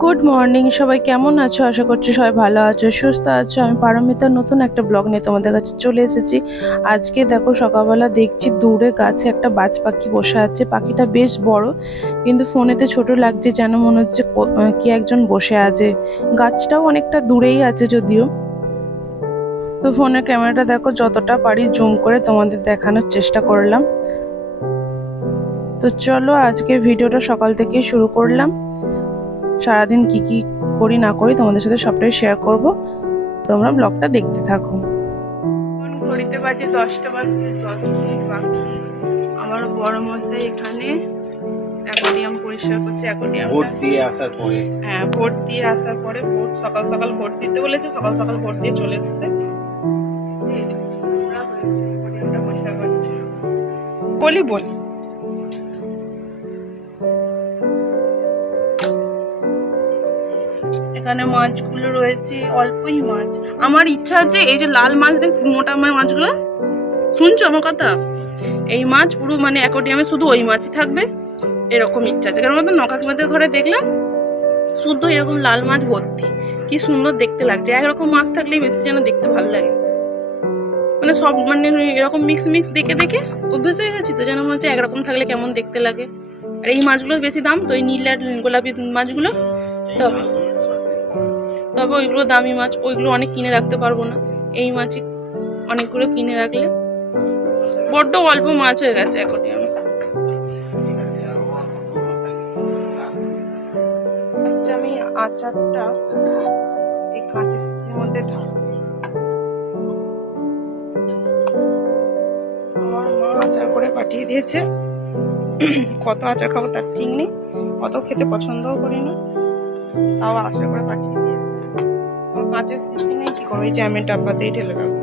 Good morning সবাই কেমন আছো? আশা করছি সবাই ভালো আছো, সুস্থ আছো। আমি পারমিতার নতুন একটা ব্লগ নিয়ে তোমাদের কাছে চলে এসেছি। আজকে দেখো সকালবেলা দেখছি দূরে গাছে একটা বাজ পাখি বসে আছে। পাখিটা বেশ বড়, কিন্তু ফোনেতে ছোট লাগছে যেন মনে হচ্ছে কো- কি একজন বসে আছে। গাছটাও অনেকটা দূরেই আছে যদিও। তো ফোনের ক্যামেরাটা দেখো, যতটা পারি জুম করে তোমাদের দেখানোর চেষ্টা করলাম। তো চলো আজকে ভিডিওটা সকাল থেকে শুরু করলাম। সারাদিন কি কি করি না করি তোমাদের সাথে সবটাই শেয়ার করব। তোমরা ব্লগটা দেখতে থাকো। ঘড়িতে বাজে দশটা বাজতে দশ মিনিট বাকি। আমার বড় মশাই এখানে। অ্যাকোরিয়াম পরিষ্কার করছে অ্যাকোরিয়াম ভোট দিয়ে আসার পরে। হ্যাঁ ভোট দিয়ে আসার পরে ভোট সকাল সকাল ভোট দিতে বলেছে সকাল সকাল ভোট দিয়ে চলে এসেছে। বলি বলি। এখানে মাছগুলো রয়েছে, অল্পই মাছ। আমার ইচ্ছা আছে এই যে লাল মাছ দেখ, মোটা মাছগুলো। শুনছো আমার কথা? এই মাছ পুরো মানে অ্যাকোডিয়ামে শুধু ওই মাছই থাকবে, এরকম ইচ্ছা আছে। কারণ আমাদের নকাকিমাদের ঘরে দেখলাম, শুধু এরকম লাল মাছ ভর্তি। কি সুন্দর দেখতে লাগছে। একরকম মাছ থাকলেই বেশি যেন দেখতে ভালো লাগে। মানে সব মানে এরকম মিক্স মিক্স দেখে দেখে অভ্যেস হয়ে গেছি তো, যেন মনে হচ্ছে একরকম থাকলে কেমন দেখতে লাগে। আর এই মাছগুলোর বেশি দাম তো ওই নীল আর গোলাপি মাছগুলো। তবে তবে ওইগুলো দামি মাছ, ওইগুলো অনেক কিনে রাখতে পারব না। এই মাছই অনেকগুলো কিনে রাখলে বড্ড অল্প মাছ হয়ে গেছে এখন। আমি আচ্ছা আমি আচারটা এই কাঁচের শিশির মধ্যে আমার মা আচার করে পাঠিয়ে দিয়েছে। কত আচার খাব তার ঠিক নেই। অত খেতে পছন্দও করি না। তাও আশা করে পাঠিয়ে দিয়েছে আমার কাঁচের শিশি নেই কি করব? এই জ্যামের ডাব্বাতেই ঢেলে রাখব।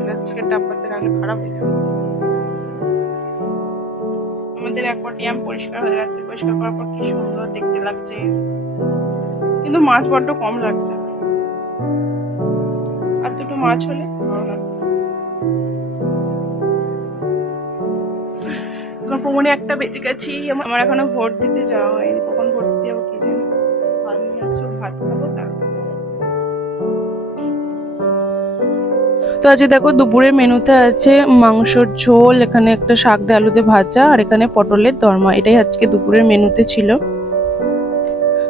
প্লাস্টিকের ডাব্বাতে রাখলে খারাপ হয়ে যাবে। আমাদের অ্যাকোয়ারিয়াম পরিষ্কার হয়ে যাচ্ছে পরিষ্কার করার পর কি সুন্দর দেখতে লাগছে। কিন্তু মাছ বড্ড কম লাগছে। আর দুটো মাছ হলে ভালো লাগছে। একটা বেঁচে গেছি। আমার এখনও ভোট দিতে যাওয়া হয়নি। তো আজকে দেখো দুপুরের মেনুতে আছে মাংসর ঝোল, এখানে একটা শাক দিয়ে আলুতে ভাজা, আর এখানে পটলের দরমা। এটাই আজকে দুপুরের মেনুতে ছিল।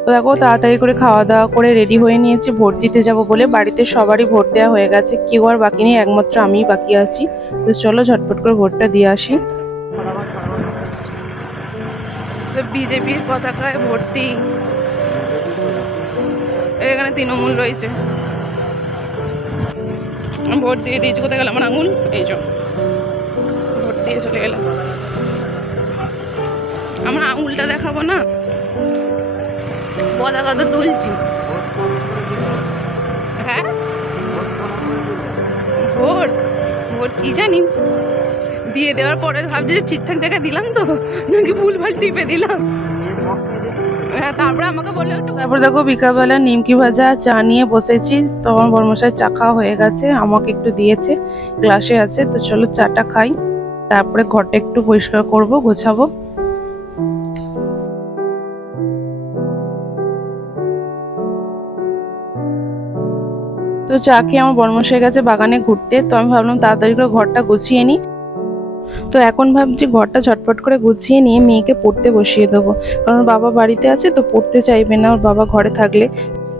তো দেখো তাড়াতাড়ি করে খাওয়া দাওয়া করে রেডি হয়ে নিয়েছি, ভোট দিতে যাব বলে। বাড়িতে সবারই ভোট দেওয়া হয়ে গেছে, কেউ আর বাকি নেই, একমাত্র আমিই বাকি আছি। তো চলো ঝটপট করে ভোটটা দিয়ে আসি। বিজেপির পতাকায় ভর্তি এখানে তৃণমূল রয়েছে। ভোট দিয়ে দিয়েছি কোথায় গেল আমার আঙুল, এই ভোট দিয়ে চলে গেলাম। আমার আঙুলটা দেখাবো না? পতাকা তো তুলছি। হ্যাঁ? ভোট? ভোট কি জানি? দিয়ে দেওয়ার পরে ভাবছি যে ঠিকঠাক জায়গায় দিলাম তো, নাকি ভুল ভালো টিপে দিলাম। তারপরে আমাকে বলল তারপর দেখো বিকালবেলা নিমকি ভাজা চা নিয়ে বসেছি তো আমার বর্মশাই চা খাওয়া হয়ে গেছে, আমাকে একটু দিয়েছে, গ্লাসে আছে, তো চলো চাটা খাই, তারপরে ঘরটা একটু পরিষ্কার করব, গোছাবো। তো চা খেয়ে আমার বর্মশাই গেছে বাগানে ঘুরতে, তো আমি ভাবলাম তাড়াতাড়ি করে ঘরটা গুছিয়ে নিই। তো এখন ভাবছি ঘরটা ঝটপট করে গুছিয়ে নিয়ে মেয়েকে পড়তে বসিয়ে দেবো। কারণ বাবা বাড়িতে আছে তো পড়তে চাইবে না, ওর বাবা ঘরে থাকলে।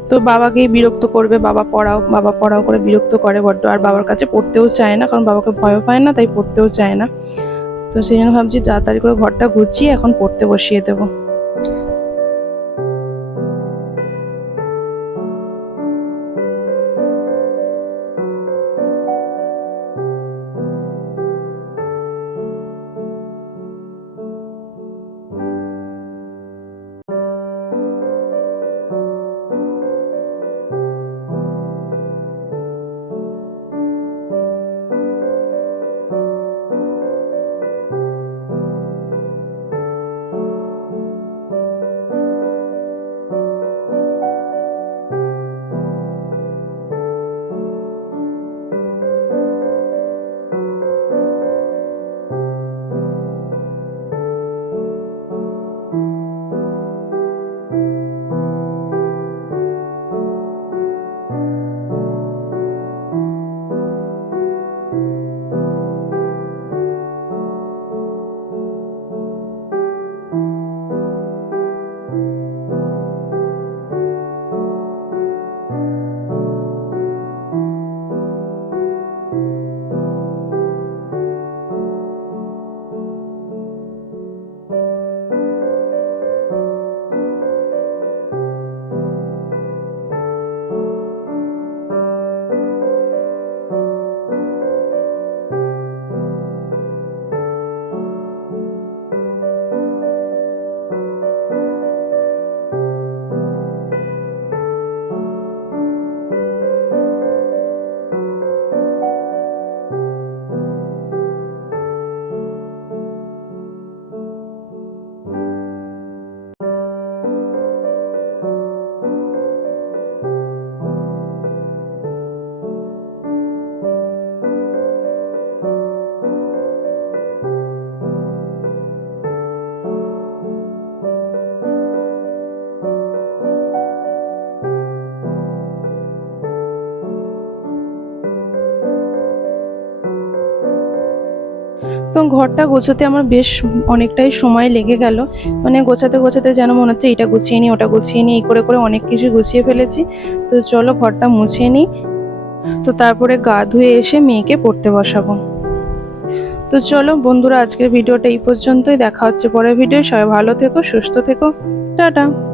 তো বাবাকেই বিরক্ত করবে, বাবা পড়াও বাবা পড়াও করে বিরক্ত করে বড্ড। আর বাবার কাছে পড়তেও চায় না, কারণ বাবাকে ভয় পায় না, তাই পড়তেও চায় না। তো সেই জন্য ভাবছি তাড়াতাড়ি করে ঘরটা গুছিয়ে এখন পড়তে বসিয়ে দেবো। তো ঘরটা গোছাতে আমার বেশ অনেকটাই সময় লেগে গেল। মানে গোছাতে গোছাতে যেন মনে হচ্ছে এটা গুছিয়ে নিই, ওটা গুছিয়ে নিই, এই করে করে অনেক কিছু গুছিয়ে ফেলেছি। তো চলো ঘরটা মুছিয়ে নিই। তো তারপরে গা ধুয়ে এসে মেয়েকে পড়তে বসাবো। তো চলো বন্ধুরা, আজকের ভিডিওটা এই পর্যন্তই। দেখা হচ্ছে পরের ভিডিও সবাই ভালো থেকো, সুস্থ থেকো। টাটা।